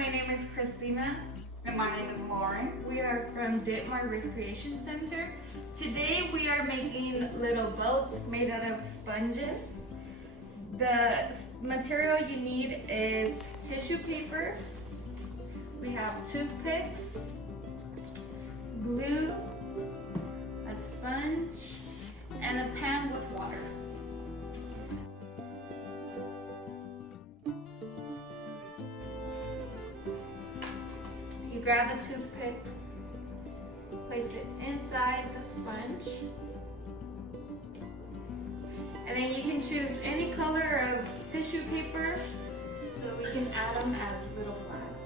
my name is Cristina. And my name is Lauren. We are from Dittmar Recreation Center. Today we are making little boats made out of sponges. The material you need is tissue paper. We have toothpicks, glue, a sponge, and a pan with water. You grab a toothpick, place it inside the sponge, and then you can choose any color of tissue paper, so we can add them as little flags.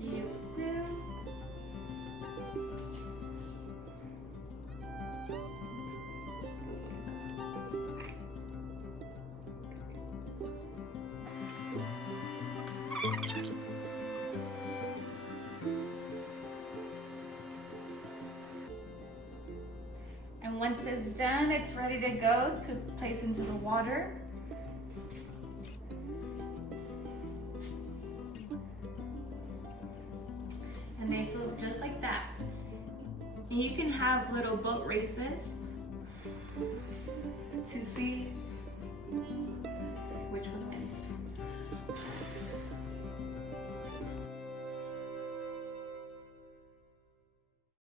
Use glue. And once it's done, it's ready to go to place into the water. And they float just like that. And you can have little boat races to see